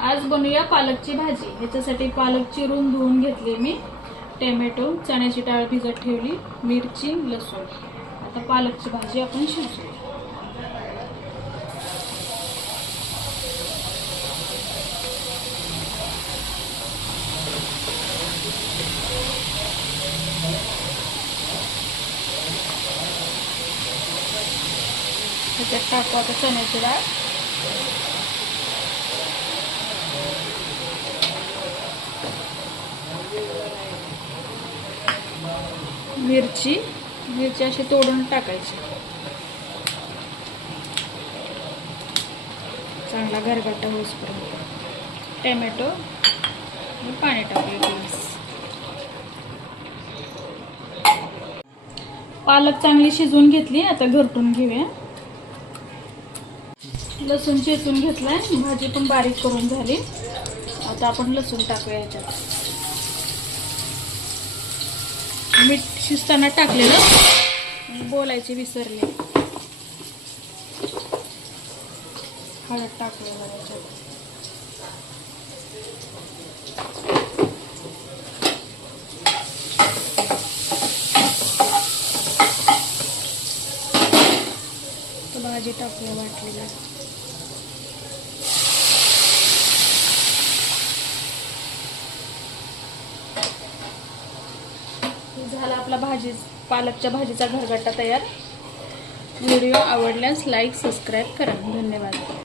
आज बनवूया पालकची भाजी। ह्याच्यासाठी पालक चिरून धुवून घेतली मी, टोमॅटो, चण्याची डाळ भिजत ठेवली, मिरची, लसूण। आता पालकची भाजी आपण शिजवू। त्याच्यात टाकू आता चण्याची डाळ, मिरची अशी तोडून टाकायची, चांगला गरगट्टा होईपर्यंत। टोमॅटो पाणी टाकले ग्लास। पालक चांगली शिजवून घेतली, आता घरटून घेऊया। लसूण चेचून घेतलाय, भाजी पण बारीक करून झाली। आता आपण लसूण टाकूया ह्याच्यात। मीठ शिजताना टाकलेलं, बोलायचे विसरले। हळद टाकलेलं ह्याच्यात। भाजी टाकूया वाटलेली। झाला आपला पालकच्या भाजीचा घरगट्टा तयार। व्हिडिओ आवडल्यास लाईक सबस्क्राईब करा। धन्यवाद।